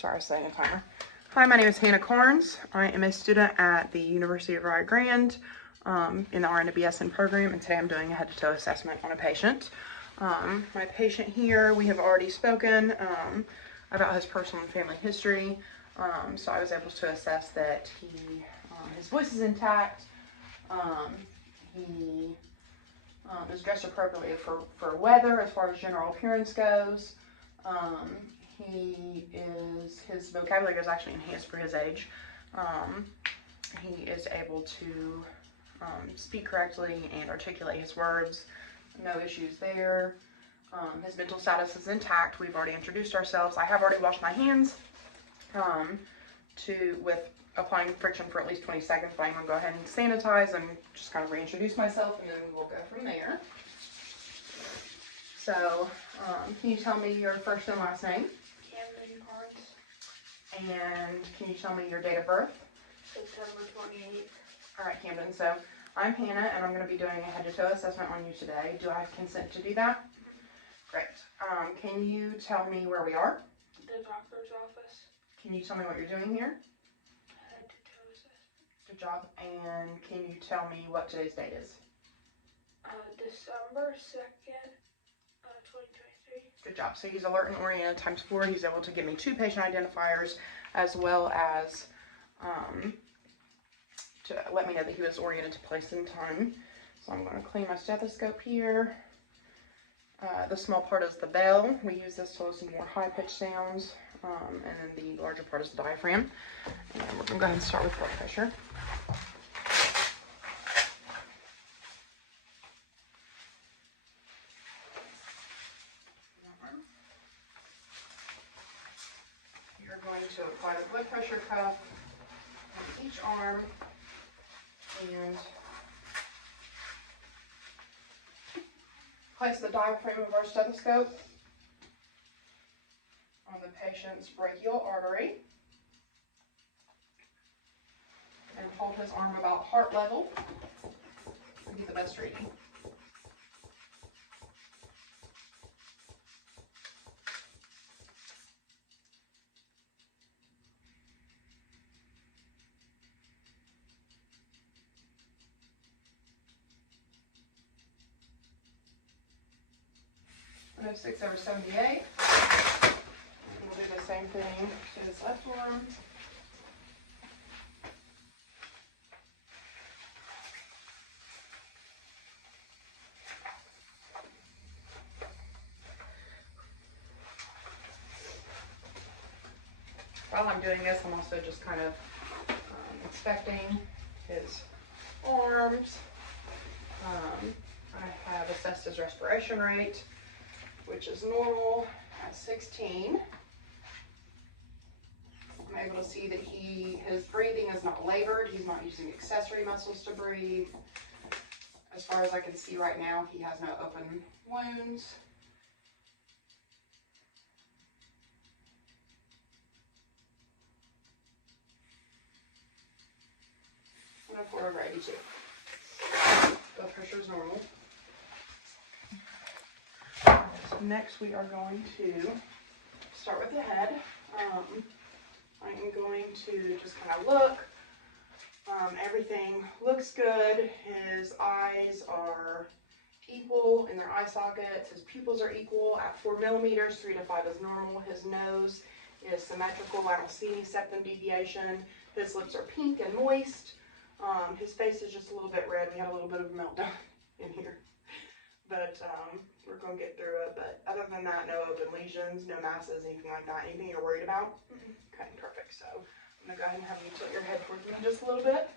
Sorry, I was setting a timer. Hi, my name is Hannah Carnes. I am a student at the University of Rio Grande in the RN to BSN program, and today I'm doing a head-to-toe assessment on a patient. My patient here, we have already spoken about his personal and family history, so I was able to assess that his voice is intact. He is dressed appropriately for weather as far as general appearance goes. His vocabulary is actually enhanced for his age. He is able to speak correctly and articulate his words. No issues there. His mental status is intact. We've already introduced ourselves. I have already washed my hands with applying friction for at least 20 seconds, but I'm going to go ahead and sanitize and just kind of reintroduce myself, and then we'll go from there. So, can you tell me your first and last name? Camden Carnes. And can you tell me your date of birth? September 28th. All right, Camden. So I'm Hannah, and I'm going to be doing a head-to-toe assessment on you today. Do I have consent to do that? Great. Can you tell me where we are? The doctor's office. Can you tell me what you're doing here? Head-to-toe assessment. Good job. And can you tell me what today's date is? December 2nd, 2023. Good job. So he's alert and oriented times 4. He's able to give me 2 patient identifiers as well as to let me know that he was oriented to place and time. So I'm going to clean my stethoscope here. The small part is the bell. We use this to listen to more high-pitched sounds. And then the larger part is the diaphragm. And we're going to go ahead and start with blood pressure. You're going to apply the blood pressure cuff on each arm and place the diaphragm of our stethoscope on the patient's brachial artery and hold his arm about heart level to get the best reading. Go 6/78. We'll do the same thing to his left arm. While I'm doing this, I'm also just kind of inspecting his arms. I have assessed his respiration rate, which is normal at 16. I'm able to see that his breathing is not labored. He's not using accessory muscles to breathe. As far as I can see right now, he has no open wounds. And a 4 over 82. Blood pressure is normal. Next, we are going to start with the head. I'm going to just kind of look. Everything looks good. His eyes are equal in their eye sockets. His pupils are equal at 4 millimeters. 3 to 5 is normal. His nose is symmetrical. I don't see any septum deviation. His lips are pink and moist. His face is just a little bit red. We had a little bit of a meltdown in here. But we're going to get through it. But other than that, no open lesions, no masses, anything like that. Anything you're worried about? Mm-hmm. Okay, perfect. So I'm going to go ahead and have you tilt your head towards me just a little bit.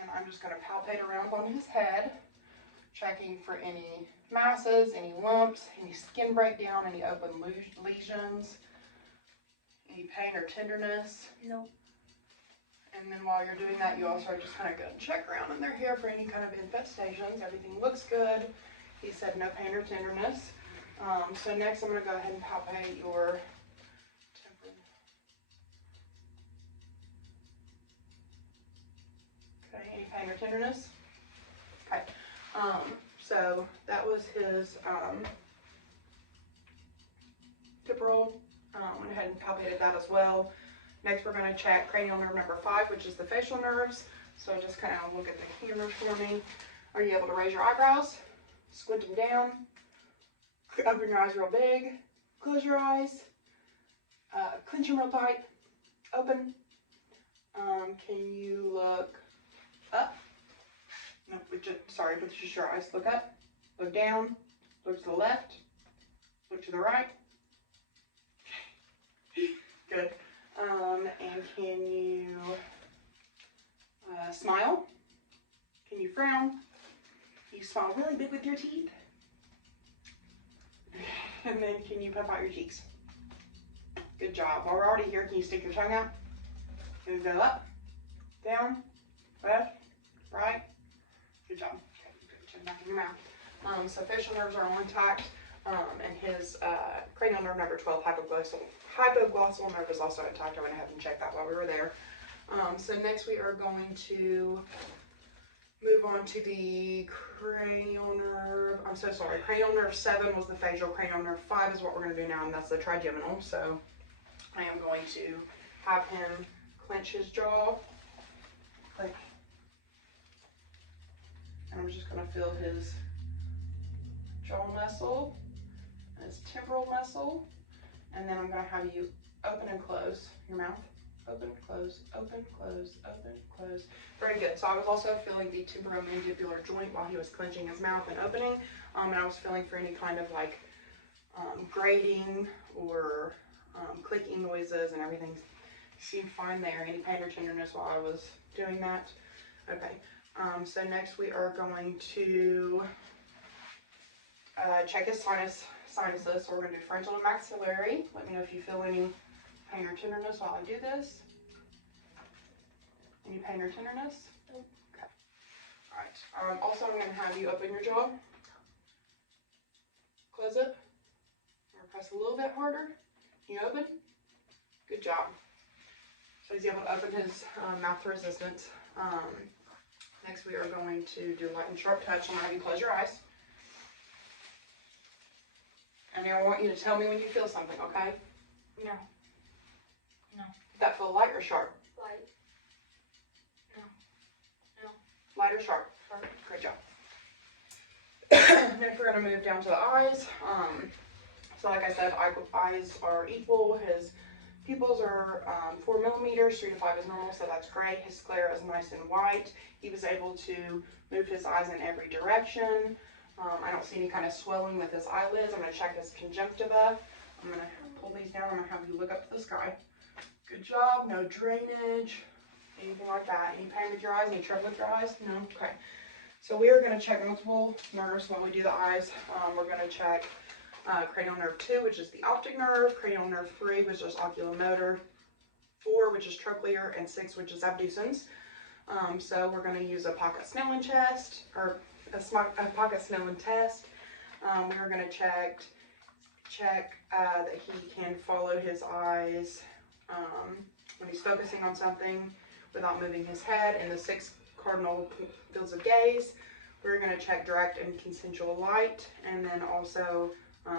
And I'm just going to palpate around on his head, checking for any masses, any lumps, any skin breakdown, any open lesions, any pain or tenderness. Nope. And then while you're doing that, you also just kind of go and check around in their hair for any kind of infestations. Everything looks good. He said no pain or tenderness. So next I'm going to go ahead and palpate your temple. Okay, any pain or tenderness? Okay. So that was his temporal Went ahead and palpated that as well. Next, we're going to check cranial nerve number 5, which is the facial nerves. So just kind of look at the camera for me. Are you able to raise your eyebrows? Squint them down. Open your eyes real big. Close your eyes. Clench them real tight. Open. Can you look up? No, with just your eyes. Look up. Look down. Look to the left. Look to the right. Good. And can you smile? Can you frown? Can you smile really big with your teeth? And then can you puff out your cheeks? Good job. While we're already here, can you stick your tongue out? Can you go up, down, left, right? Good job. Okay, good. Chin back in your mouth. So facial nerves are all intact. And his cranial nerve number 12, hypoglossal nerve is also intact. I went ahead and checked that while we were there. So next we are going to move on to the cranial nerve. I'm so sorry. Cranial nerve 7 was the facial. Cranial nerve 5 is what we're going to do now, and that's the trigeminal. So I am going to have him clench his jaw. Clench. And I'm just going to feel his jaw muscle. His temporal muscle, and then I'm going to have you open and close your mouth. Open, close, open, close, open, close. Very good. So I was also feeling the temporomandibular joint while he was clenching his mouth and opening, and I was feeling for any kind of like grating or clicking noises, and everything seemed fine there. Any pain or tenderness while I was doing that? Okay. So next we are going to check his sinuses. So we're going to do pharyngeal and maxillary. Let me know if you feel any pain or tenderness while I do this. Any pain or tenderness? Nope. Okay. All right. Also, I'm going to have you open your jaw. Close it. Or press a little bit harder. Can you open? Good job. So he's able to open his mouth to resistance. Next, we are going to do light and sharp touch. I'm going to have you close your eyes. And now I want you to tell me when you feel something, okay? No. No. Did that feel light or sharp? Light. No. No. Light or sharp? Sharp. Great job. Next, we're going to move down to the eyes. So like I said, eyes are equal. His pupils are 4 millimeters, 3 to 5 is normal, so that's great. His sclera is nice and white. He was able to move his eyes in every direction. I don't see any kind of swelling with his eyelids. I'm going to check his conjunctiva. I'm going to pull these down. I'm going to have you look up to the sky. Good job. No drainage, anything like that. Any pain with your eyes? Any trouble with your eyes? No? Okay. So we are going to check multiple nerves while we do the eyes. We're going to check cranial nerve 2, which is the optic nerve, cranial nerve 3, which is oculomotor, 4, which is trochlear, and 6, which is abducens. So we're going to use a pocket Snellen test, or a pocket Snellen test. We are going to check that he can follow his eyes when he's focusing on something without moving his head. In the 6 cardinal fields of gaze, we're going to check direct and consensual light, and then also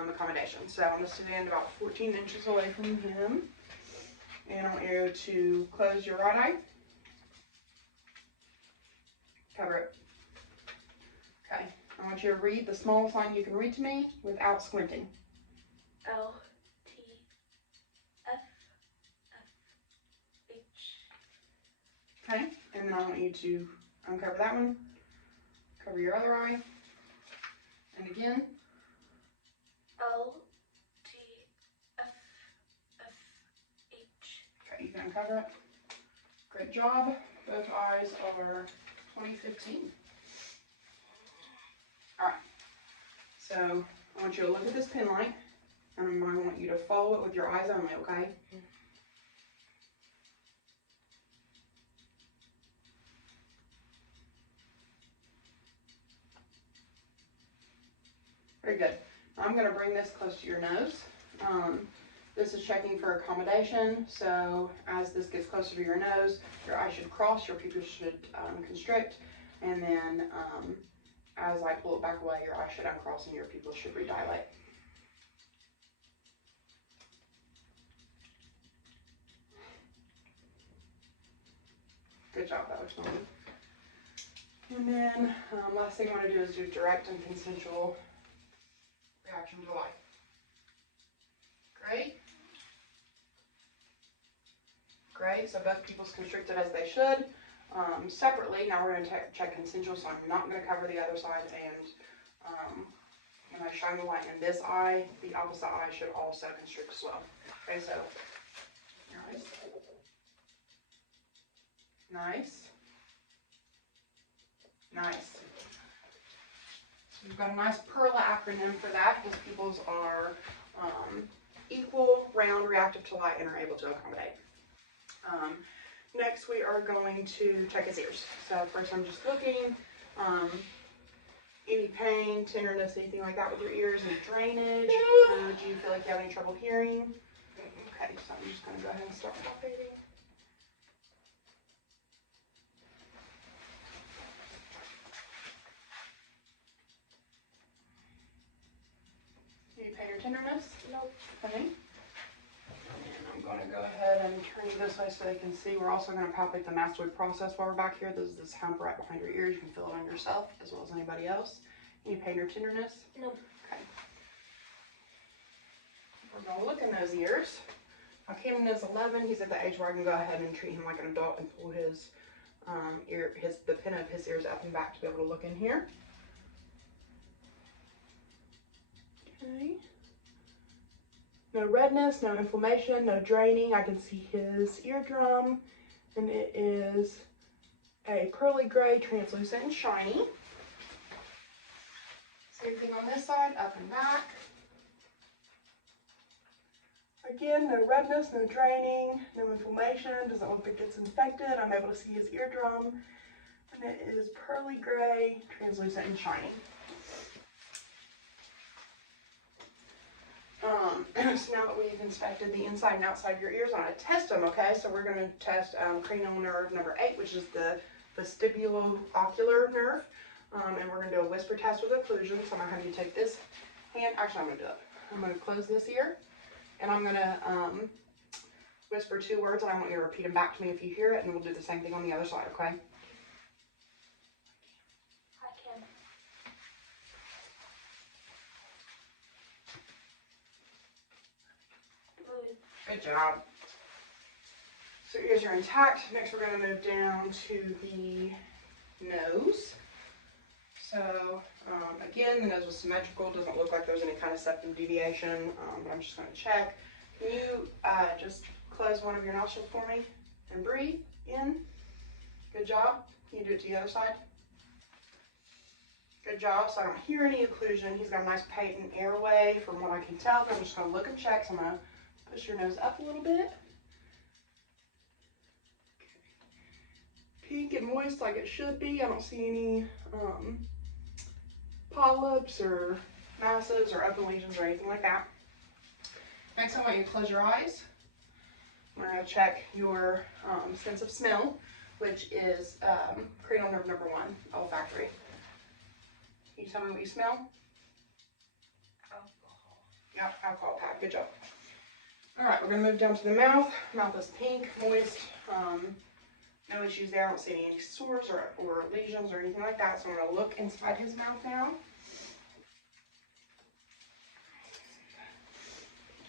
accommodation. So I'm going to stand about 14 inches away from him, and I want you to close your right eye. Cover it. Okay. I want you to read the smallest line you can read to me without squinting. L, T, F, F, H. Okay. And then I want you to uncover that one. Cover your other eye. And again. L, T, F, F, H. Okay, you can uncover it. Great job. Both eyes are 2015. Alright, so I want you to look at this pin light, and I want you to follow it with your eyes only, okay? Very good. I'm going to bring this close to your nose. This is checking for accommodation, so as this gets closer to your nose, your eyes should cross, your pupils should constrict, and then as I pull it back away, your eyes should uncross and your pupils should redilate. Good job, that looks normal. And then last thing I want to do is do direct and consensual reaction to life. Great. Great, so both pupils constricted as they should. Separately, now we're going to check consensual, so I'm not going to cover the other side, and when I shine the light in this eye, the opposite eye should also constrict as well. Okay, so nice. Nice. Nice. So we've got a nice PERLA acronym for that. His pupils are equal, round, reactive to light, and are able to accommodate. Next we are going to check his ears. So first I'm just looking, any pain, tenderness, anything like that with your ears, and drainage. Do you feel like you have any trouble hearing? Okay, so I'm just going to go ahead and start palpating. Any pain or tenderness? Nope. Nothing. And I'm going to go ahead and turn you this way so they can see. We're also going to palpate the mastoid process while we're back here. There's this hump right behind your ears. You can feel it on yourself as well as anybody else. Any pain or tenderness? Nope. Okay. We're going to look in those ears. Now Camden is 11. He's at the age where I can go ahead and treat him like an adult and pull his the pin of his ears up and back to be able to look in here. Okay. No redness, no inflammation, no draining. I can see his eardrum, and it is a pearly gray, translucent, and shiny. Same thing on this side, up and back. Again, no redness, no draining, no inflammation, doesn't look like it's infected. I'm able to see his eardrum, and it is pearly gray, translucent, and shiny. So now that we've inspected the inside and outside of your ears, I'm going to test them, okay? So we're going to test cranial nerve number 8, which is the vestibulo-ocular nerve. And we're going to do a whisper test with occlusion. So I'm going to have you take this hand. Actually, I'm going to do it. I'm going to close this ear, and I'm going to whisper 2 words, and I want you to repeat them back to me if you hear it, and we'll do the same thing on the other side, okay? I can. Good job. So ears are intact. Next we're going to move down to the nose. So again, the nose was symmetrical. Doesn't look like there's any kind of septum deviation, but I'm just going to check. Can you just close one of your nostrils for me and breathe in? Good job. Can you do it to the other side? Good job. So I don't hear any occlusion. He's got a nice patent airway from what I can tell. I'm just going to look and check. So I'm going to push your nose up a little bit. Pink and moist like it should be. I don't see any polyps or masses or open lesions or anything like that. Next, I want you to close your eyes. We're going to check your sense of smell, which is cranial nerve number 1, olfactory. Can you tell me what you smell? Alcohol. Yep, alcohol pad. Good job. All right, we're going to move down to the mouth. Mouth is pink, moist. No issues there. I don't see any sores or lesions or anything like that. So I'm going to look inside his mouth now. All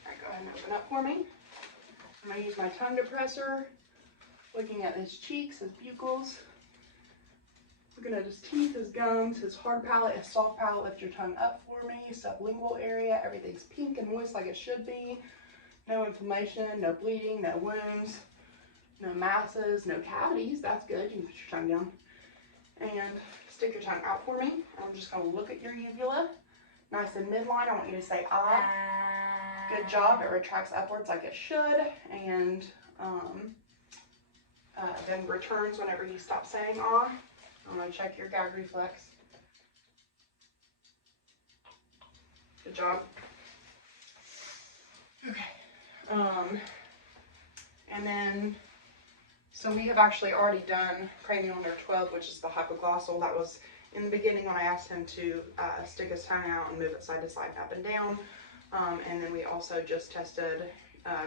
right, go ahead and open up for me. I'm going to use my tongue depressor, looking at his cheeks, his buccals. Looking at his teeth, his gums, his hard palate, his soft palate. Lift your tongue up for me. Sublingual area. Everything's pink and moist like it should be. No inflammation, no bleeding, no wounds. No masses, no cavities. That's good. You can put your tongue down. And stick your tongue out for me. I'm just going to look at your uvula. Nice and midline. I want you to say ah. Good job. It retracts upwards like it should. And then returns whenever you stop saying ah. I'm going to check your gag reflex. Good job. Okay. And then so we have actually already done cranial nerve 12, which is the hypoglossal. That was in the beginning when I asked him to stick his tongue out and move it side to side, up and down. And then we also just tested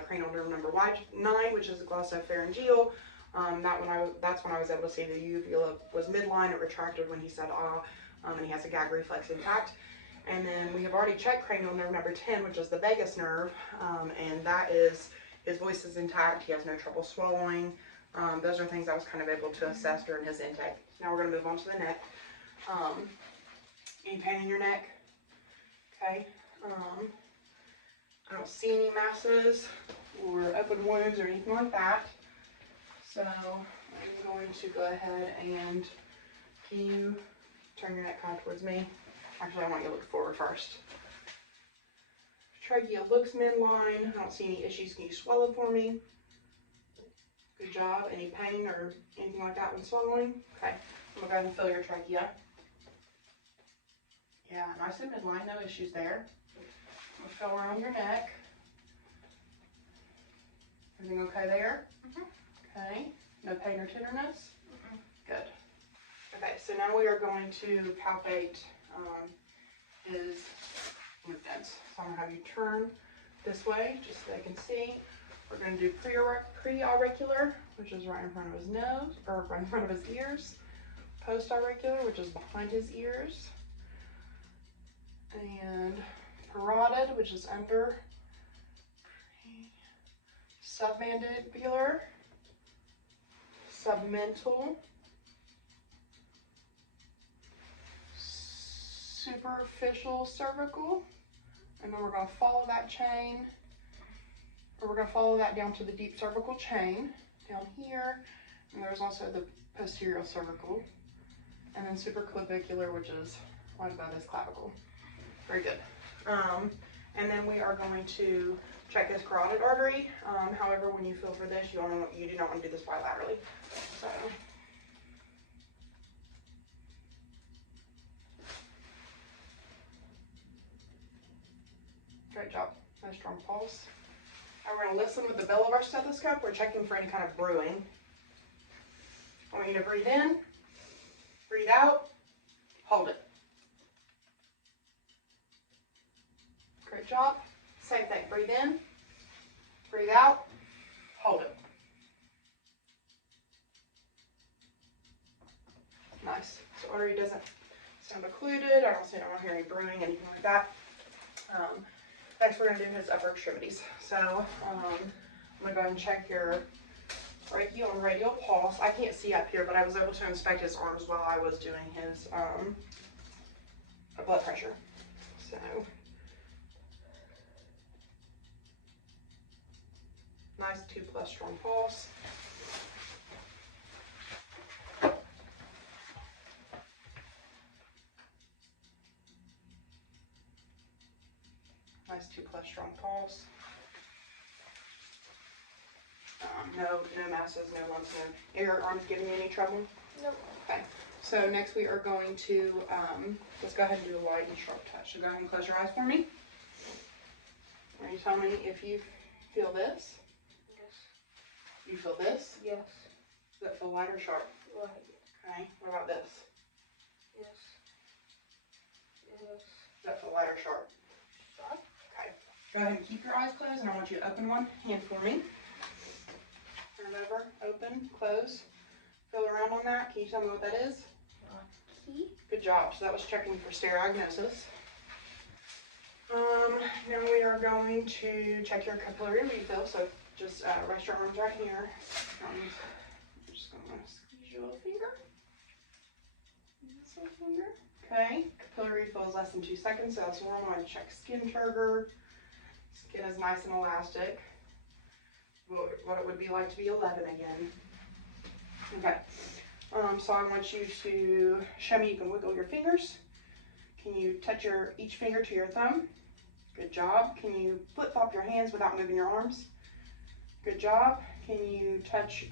cranial nerve number 9, which is glossopharyngeal. That's when I was able to see the uvula was midline. It retracted when he said ah, and he has a gag reflex intact. And then we have already checked cranial nerve number 10, which is the vagus nerve, and that is, his voice is intact. He has no trouble swallowing. Those are things I was kind of able to assess during his intake. Now we're going to move on to the neck. Any pain in your neck? Okay. I don't see any masses or open wounds or anything like that. So I'm going to go ahead and, can you turn your neck kind of towards me? Actually, I want you to look forward first. Trachea looks midline. I don't see any issues. Can you swallow for me? Good job. Any pain or anything like that when swallowing? Okay. I'm going to go ahead and fill your trachea. Yeah, nice and midline. No issues there. I'm going to fill around your neck. Everything okay there? Okay. No pain or tenderness? Good. Okay, so now we are going to palpate his lymph nodes. So I'm going to have you turn this way just so they can see. We're going to do pre-auricular, which is right in front of his nose, or right in front of his ears. Post-auricular, which is behind his ears. And parotid, which is under. Submandibular. Submental. Superficial cervical. And then we're going to follow that chain, or we're going to follow that down to the deep cervical chain down here. And there's also the posterior cervical. And then supraclavicular, which is right above his clavicle. Very good. And then we are going to check his carotid artery. However, when you feel for this, you do not want to do this bilaterally. So. Great job. Nice strong pulse. Now we're going to listen with the bill of our stethoscope. We're checking for any kind of bruising. I want you to breathe in, breathe out, hold it. Great job. Same thing. Breathe in, breathe out, hold it. Nice. So artery doesn't sound occluded. I don't hear any bruising, anything like that. Next, we're going to do his upper extremities. So I'm going to go ahead and check your brachial and radial pulse. I can't see up here, but I was able to inspect his arms while I was doing his blood pressure. So nice 2+ strong pulse. Nice 2+ strong pulse. No masses, no lumps, no. Are your arms giving you any trouble? Nope. Okay. So next we are going to, let's go ahead and do a light and sharp touch. So go ahead and close your eyes for me. Are you telling me if you feel this? Yes. You feel this? Yes. Does that feel light or sharp? Light. Okay. What about this? Yes. Yes. Does that feel light or sharp? Sharp. Okay. Go ahead and keep your eyes closed, and I want you to open one hand for me. Turn it over, open, close. Feel around on that. Can you tell me what that is? Key. Good job. So that was checking for stereognosis. Now we are going to check your capillary refill. So just rest your arms right here. I'm just going to squeeze your little finger. This little finger. Okay. Capillary refill is less than 2 seconds, so that's normal. I'm going to check skin turgor. Skin is nice and elastic. What it would be like to be 11 again. Okay. So I want you to show me you can wiggle your fingers. Can you touch each finger to your thumb? Good job. Can you flip-flop your hands without moving your arms? Good job. Can you touch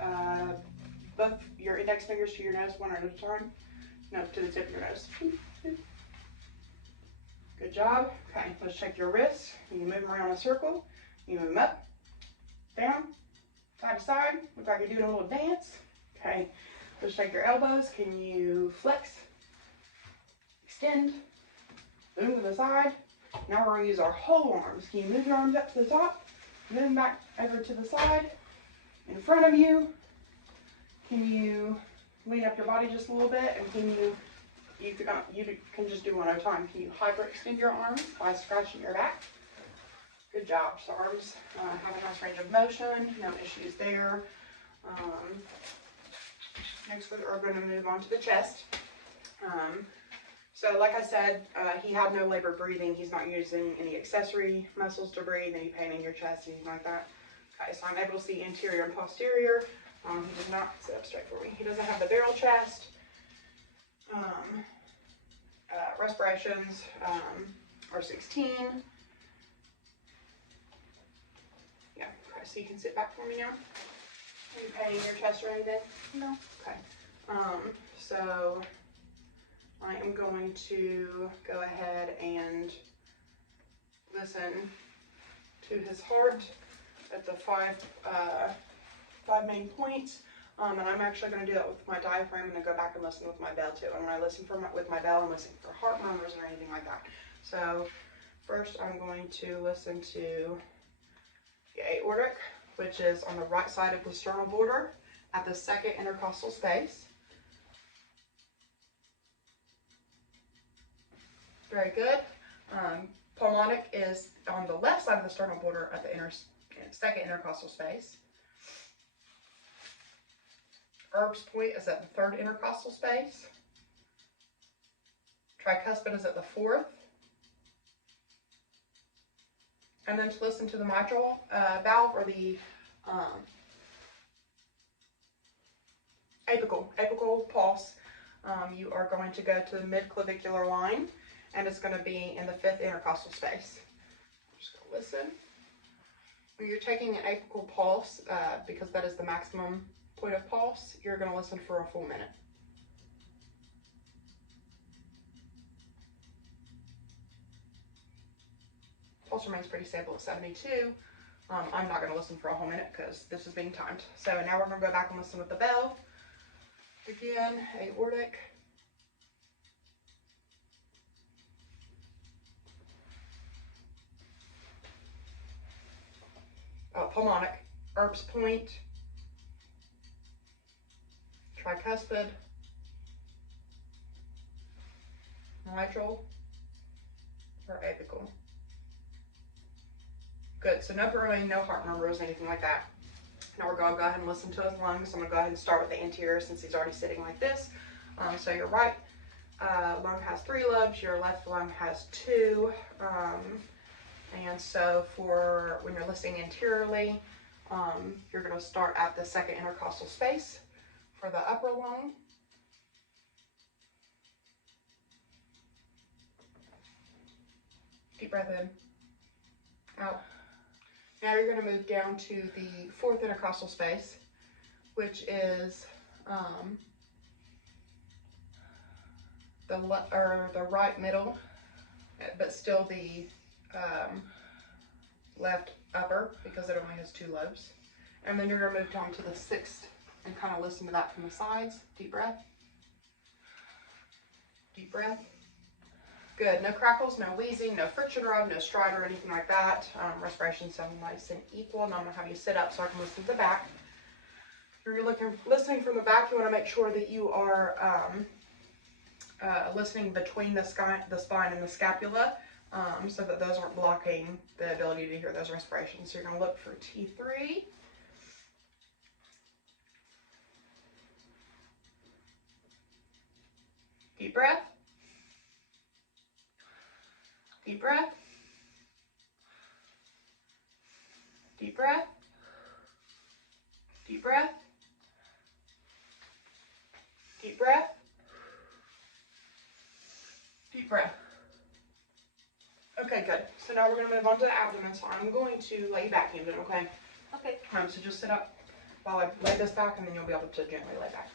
both your index fingers to your nose one at a time? No, to the tip of your nose. Good job. Okay, let's check your wrists. Can you move them around in a circle? Can you move them up, down, side to side? Look like you're doing a little dance. Okay, let's check your elbows. Can you flex, extend, move to the side? Now we're going to use our whole arms. Can you move your arms up to the top, move them back over to the side, in front of you, Can you lean up your body just a little bit, and you can just do one at a time. Can you hyperextend your arms by scratching your back? Good job. So arms have a nice range of motion, no issues there. Next we are going to move on to the chest. So like I said, he had no labor breathing. He's not using any accessory muscles to breathe, any pain in your chest, anything like that. Okay, so I'm able to see interior and posterior. He does not sit up straight for me. He doesn't have the barrel chest. Respirations are 16. Yeah, okay, so you can sit back for me now. Are you pain in your chest or anything? No. Okay. So I am going to go ahead and listen to his heart at the five main points. And I'm actually going to do that with my diaphragm, and then go back and listen with my bell too. And when I listen with my bell, I'm listening for heart murmurs or anything like that. So first I'm going to listen to the aortic, which is on the right side of the sternal border at the second intercostal space. Very good. Pulmonic is on the left side of the sternal border at the second intercostal space. Erb's point is at the third intercostal space. Tricuspid is at the fourth. And then to listen to the mitral valve, or the apical pulse, you are going to go to the mid-clavicular line, and it's going to be in the fifth intercostal space. I'm just going to listen. When you're taking an apical pulse, because that is the maximum point of pulse, you're going to listen for a full minute. Pulse remains pretty stable at 72. I'm not going to listen for a whole minute because this is being timed. So now we're going to go back and listen with the bell. Again, aortic. Pulmonic, Erb's point, tricuspid, mitral, or apical. Good, so no burning, no heart murmurs, anything like that. Now we're going to go ahead and listen to his lungs. I'm going to go ahead and start with the anterior since he's already sitting like this. So your right lung has 3 lobes, your left lung has 2. And so for when you're listening anteriorly, you're going to start at the second intercostal space for the upper lung. Deep breath in, out. Now you're going to move down to the fourth intercostal space, which is the right middle, but still the left upper, because it only has 2 lobes. And then you're going to move down to the sixth and kind of listen to that from the sides. Deep breath. Deep breath. Good. No crackles, no wheezing, no friction rub, no stride or anything like that. Respiration sounds nice and equal. Now I'm going to have you sit up so I can listen to the back. If you're listening from the back, you want to make sure that you are listening between the spine and the scapula, so that those aren't blocking the ability to hear those respirations. So you're going to look for T3. Deep breath. Deep breath. Deep breath. Deep breath. Deep breath. Deep breath. Okay, good. So now we're going to move on to the abdomen. So I'm going to lay you back, Camden, okay? Okay. So just sit up while I lay this back, and then you'll be able to gently lay back.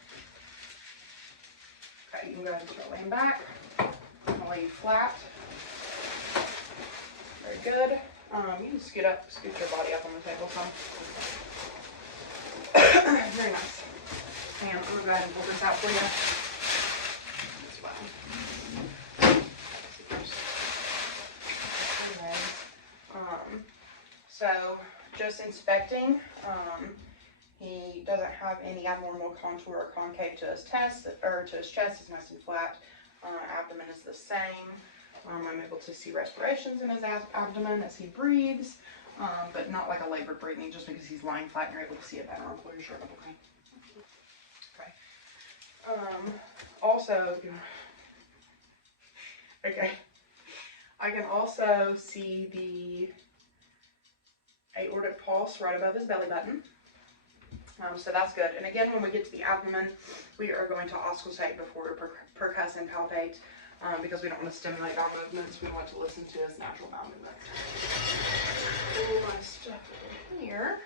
Okay, you can go ahead and start laying back. I'm going to lay you flat. Very good. You can scoot your body up on the table some. Very nice. And I'm going to go ahead and pull this out for you. That's fine. So just inspecting He doesn't have any abnormal contour or concave to his chest, It's nice and flat. Abdomen is the same. I'm able to see respirations in his abdomen as he breathes, but not like a labored breathing, just because he's lying flat and you're able to see it better. I'll pull your shirt up, okay? Okay. Also, okay, I can also see the aortic pulse right above his belly button. So that's good. And again, when we get to the abdomen, we are going to auscultate before to percuss and palpate, because we don't want to stimulate bowel movements. We want to listen to his natural bowel movements. Pull my stuff over here.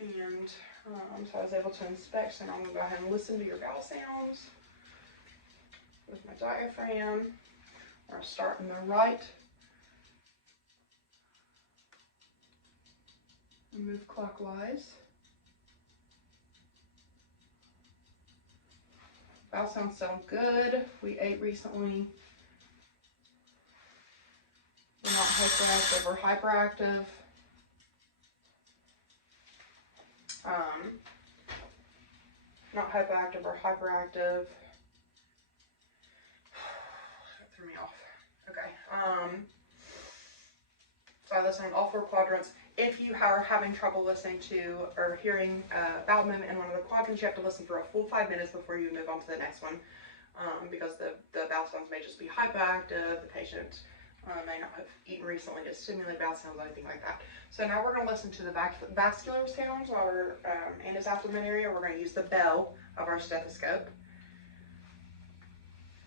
And so I was able to inspect, so now I'm going to go ahead and listen to your bowel sounds with my diaphragm. We're going to start in the right and move clockwise. Bowel sounds sound good. We ate recently. We're not hyperactive or hyperactive. Not hyperactive or hyperactive. That threw me off. Okay. So I listened in all 4 quadrants. If you are having trouble listening to or hearing bowel movement in one of the quadrants, you have to listen for a full 5 minutes before you move on to the next one, because the bowel sounds may just be hyperactive. The patient may not have eaten recently to stimulate bowel sounds or anything like that. So now we're going to listen to the vascular sounds while we're in his abdomen area. We're going to use the bell of our stethoscope.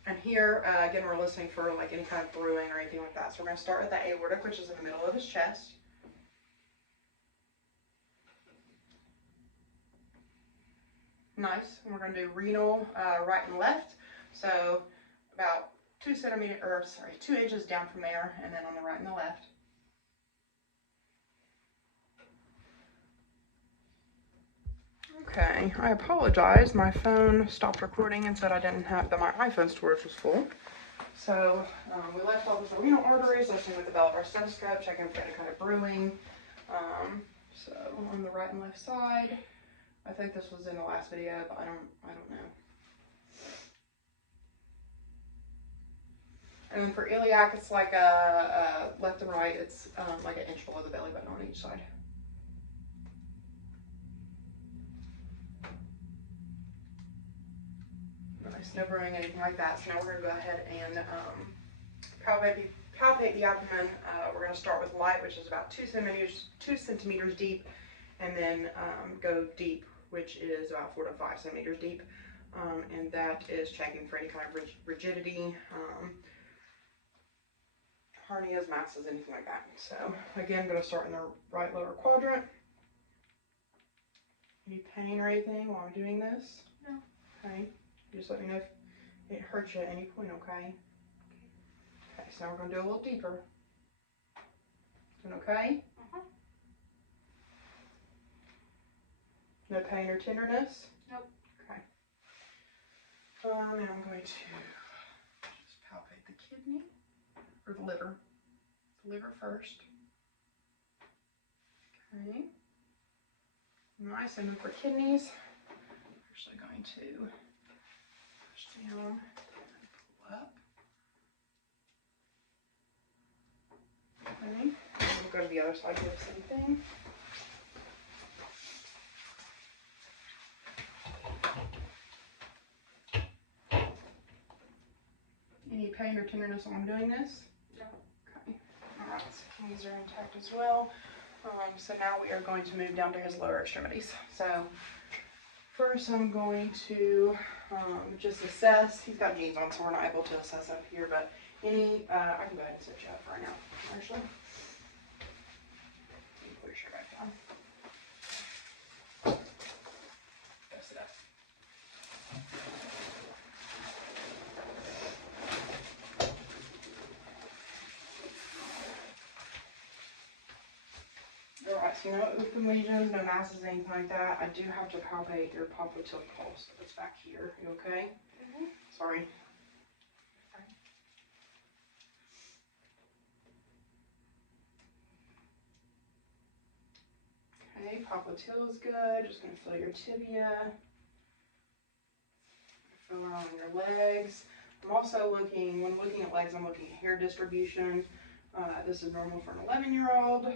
And here, again, we're listening for like any kind of brewing or anything like that. So we're going to start with the aortic, which is in the middle of his chest. Nice. And we're going to do renal, right and left. So about 2 inches down from there, and then on the right and the left. Okay, I apologize. My phone stopped recording and said I didn't have that my iPhone storage was full. So we left off with the renal arteries, listening with the bell of our stethoscope, checking for any kind of brewing. So on the right and left side, I think this was in the last video, but I don't know. And then for iliac, it's like a left and right. It's like an inch below the belly button on each side. Nice, no brewing, anything like that. So now we're going to go ahead and palpate the abdomen. We're going to start with light, which is about 2 centimeters deep, and then go deep, which is about 4 to 5 centimeters deep. And that is checking for any kind of rigidity, hernias, masses, anything like that. So again, I'm going to start in the right lower quadrant. Any pain or anything while I'm doing this? No. Okay. Just let me know if it hurts you at any point, okay? Okay, so now we're going to do a little deeper. Doing okay? No pain or tenderness? Nope. Okay. And I'm going to just palpate the kidney, or the liver. The liver first. Okay. Nice, and then for kidneys, I'm actually going to push down and pull up. Okay. And we'll go to the other side, do the same thing. Any pain or tenderness while I'm doing this? No. Okay. Alright, so kidneys are intact as well. So now we are going to move down to his lower extremities. So first I'm going to just assess. He's got jeans on, so we're not able to assess up here, but any, I can go ahead and switch you up right now, actually. Put your shirt back down. Go sit up. Alright, so no open lesions, no masses, anything like that. I do have to palpate your popliteal pulse. It's back here. You okay? Mm-hmm. Sorry. Okay. Okay, popliteal is good. Just gonna feel your tibia. Feel around on your legs. I'm also looking, when looking at legs, I'm looking at hair distribution. This is normal for an 11-year-old.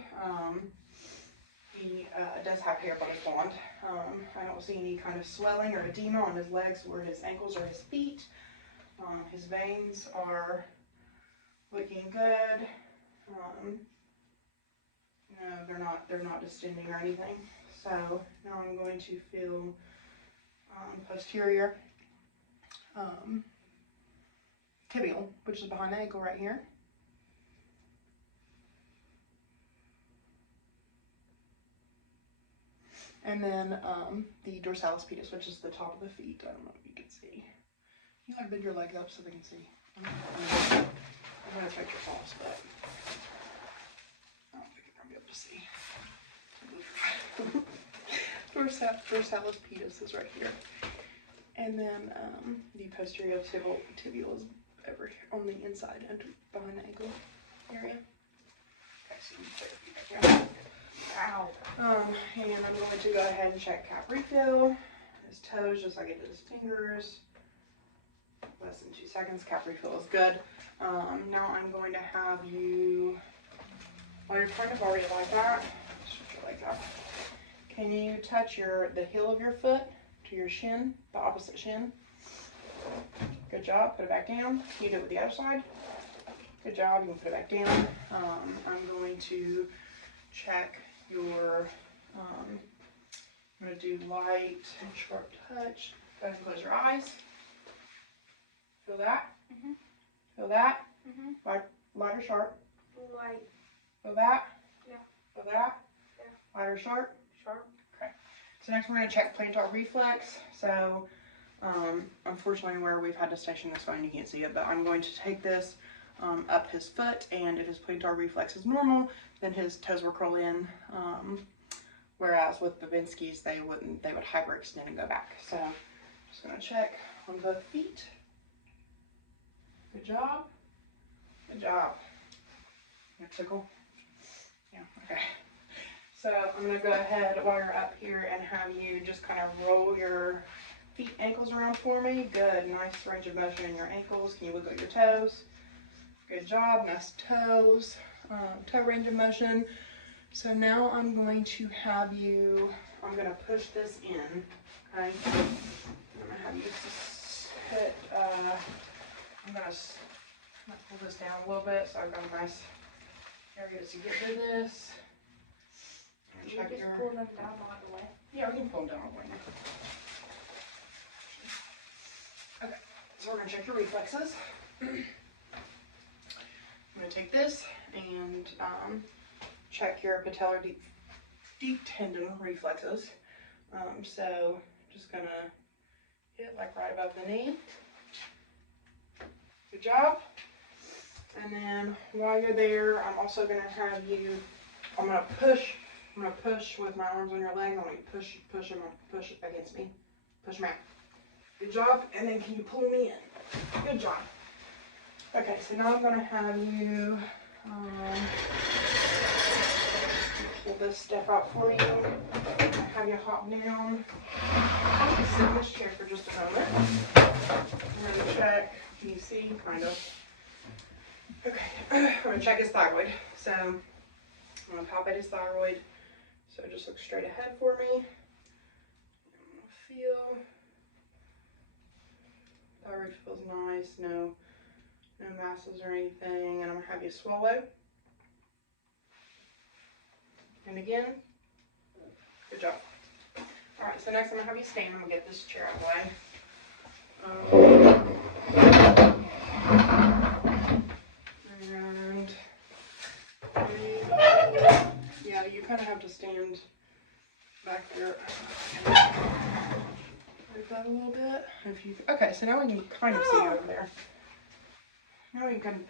He does have hair, but it's blonde. I don't see any kind of swelling or edema on his legs or his ankles or his feet. His veins are looking good. No, they're not distending or anything. So now I'm going to feel posterior tibial, which is behind the ankle right here. And then the dorsalis pedis, which is the top of the feet. I don't know if you can see. You like bend your legs up so they can see. I'm gonna check your pulse, but I don't think you're gonna be able to see. Dorsalis pedis is right here. And then the posterior tibial is over here on the inside and behind the ankle area. Okay, so you check your feet right here. Ow. And I'm going to go ahead and check cap refill. His toes, just like I did his fingers. Less than 2 seconds. Cap refill is good. Now I'm going to have you, while you're kind of already like that, stretch your legs out. Can you touch the heel of your foot to your shin, the opposite shin? Good job. Put it back down. You do it with the other side. Good job. You can put it back down. I'm going to check your, I'm going to do light and sharp touch. Go ahead and close your eyes. Feel that? Mm-hmm. Feel that? Mm-hmm. Light or sharp? Light. Feel that? Yeah. Feel that? Yeah. Light or sharp? Sharp. Okay. So next we're going to check plantar reflex. So unfortunately where we've had to station this phone you can't see it, but I'm going to take this up his foot, and if his plantar reflex is normal, then his toes will curl in. Whereas with Babinski's, they would hyperextend and go back. So I'm just going to check on both feet. Good job. Good job. You tickle? Yeah, okay. So I'm going to go ahead while you're up here and have you just kind of roll your feet, ankles around for me. Good. Nice range of motion in your ankles. Can you wiggle your toes? Good job. Nice toes. Toe range of motion. So now I'm going to have you, I'm going to push this in. Okay. I'm going to have you hit, I'm going to pull this down a little bit so I've got a nice area to get to this. You just pull them down all the way. Yeah, we can pull them down all the way now. Okay, so we're going to check your reflexes. I'm going to take this and check your patellar deep tendon reflexes. So just going to hit like right above the knee. Good job. And then while you're there, I'm also going to have you, I'm going to push with my arms on your legs. I want you to push against me. Push them out. Good job. And then can you pull me in? Good job. Okay, so now I'm going to have you pull this step out for you. Have you hop down. Sit in this chair for just a moment. I'm going to check. Can you see? Kind of. Okay, I'm going to check his thyroid. So I'm going to palpate his thyroid. So just look straight ahead for me. I'm going to feel. Thyroid feels nice. No masses or anything. And I'm going to have you swallow. And again. Good job. Alright, so next I'm going to have you stand. I'm going to get this chair out of the way. And yeah, you kind of have to stand back there like that a little bit. Okay, so now we can kind of see over there. Now we can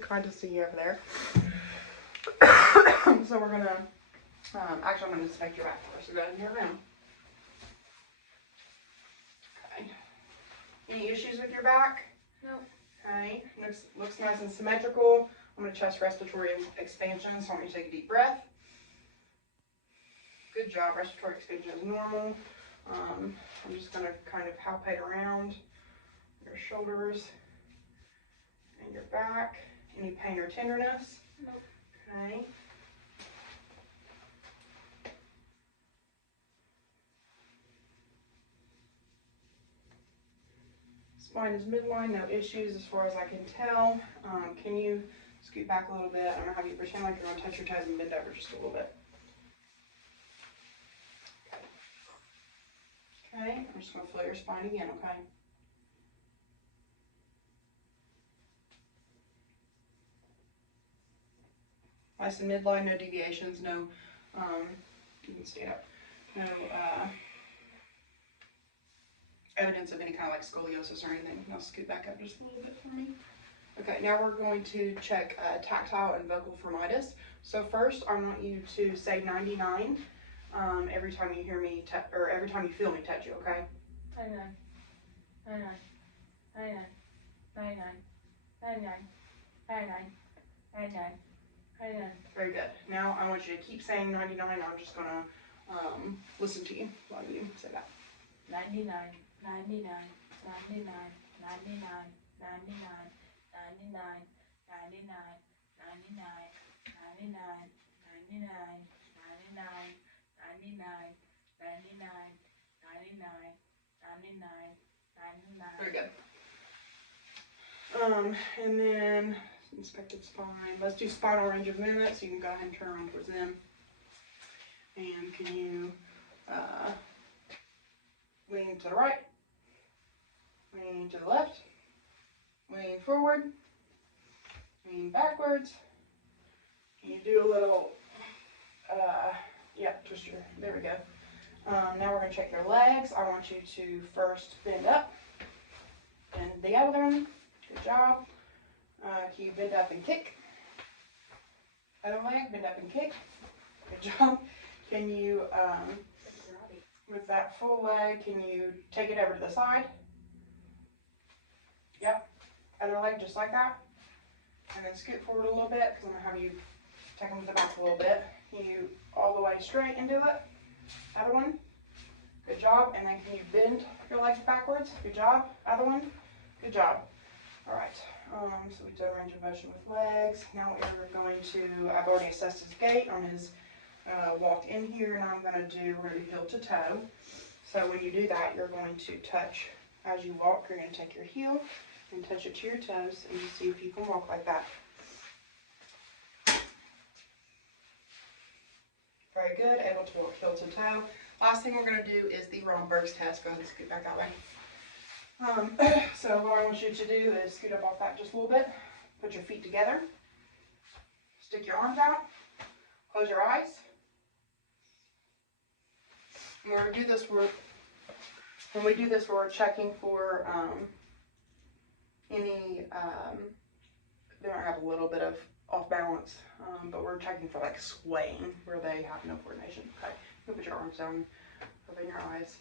kind of see over there. So we're gonna actually I'm gonna inspect your back first. So go ahead and turn around. Okay. Any issues with your back? No. Okay. Looks nice and symmetrical. I'm gonna chest respiratory expansion, so I want you to take a deep breath. Good job. Respiratory expansion is normal. I'm just going to kind of palpate around your shoulders and your back. Any pain or tenderness? Nope. Okay. Spine is midline, no issues as far as I can tell. Can you scoot back a little bit? I'm going to have you pretend like you're going to touch your toes and bend over just a little bit. Okay, I'm just going to feel your spine again, okay? Nice and midline, no deviations, no, you can stand up, no evidence of any kind of like scoliosis or anything. Now scoot back up just a little bit for me. Okay, now we're going to check tactile and vocal firmitis. So first, I want you to say 99 every time you hear me, or every time you feel me touch you, okay? 99, 99, 99, 99, 99, 99, 99, 99. Very good. Now I want you to keep saying 99. I'm just gonna listen to you while you say that. 99, 99, 99, 99, 99, 99, 99, 99, 99, 99, 99, 99. Very good. And then inspected spine. Let's do spinal range of movement. So you can go ahead and turn around towards them. And can you lean to the right, lean to the left, lean forward, lean backwards. Can you do a little, yeah, twist your, there we go. Now we're going to check your legs. I want you to first bend up, bend the other one. Good job. Can you bend up and kick? Other leg, bend up and kick. Good job. Can you, with that full leg, can you take it over to the side? Yep. Other leg just like that. And then scoot forward a little bit because I'm going to have you take them to the back a little bit. Can you all the way straight and do it? Other one. Good job. And then can you bend your legs backwards? Good job. Other one. Good job. All right. So we did a range of motion with legs. Now we're going to, I've already assessed his gait on his walk in here, and we're going to do heel to toe. So when you do that, you're going to touch, as you walk, you're going to take your heel and touch it to your toes, and you see if you can walk like that. Very good, able to walk heel to toe. Last thing we're going to do is the Romberg's test. Go ahead and scoot back that way. So what I want you to do is scoot up off that just a little bit, put your feet together, stick your arms out, close your eyes. And when we do this, we're checking for any, they might have a little bit of off balance, but we're checking for like swaying where they have no coordination. Okay, you put your arms down, open your eyes.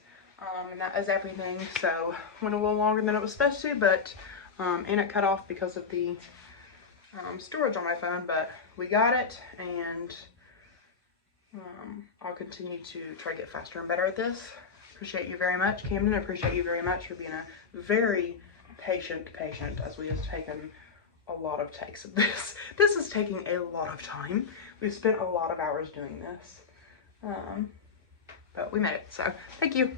And that is everything. So went a little longer than it was supposed to, but and it cut off because of the storage on my phone, but we got it, and I'll continue to try to get faster and better at this. Appreciate you very much, Camden. I appreciate you very much for being a very patient as we have taken a lot of takes of this. This is taking a lot of time. We've spent a lot of hours doing this, but we made it, so thank you.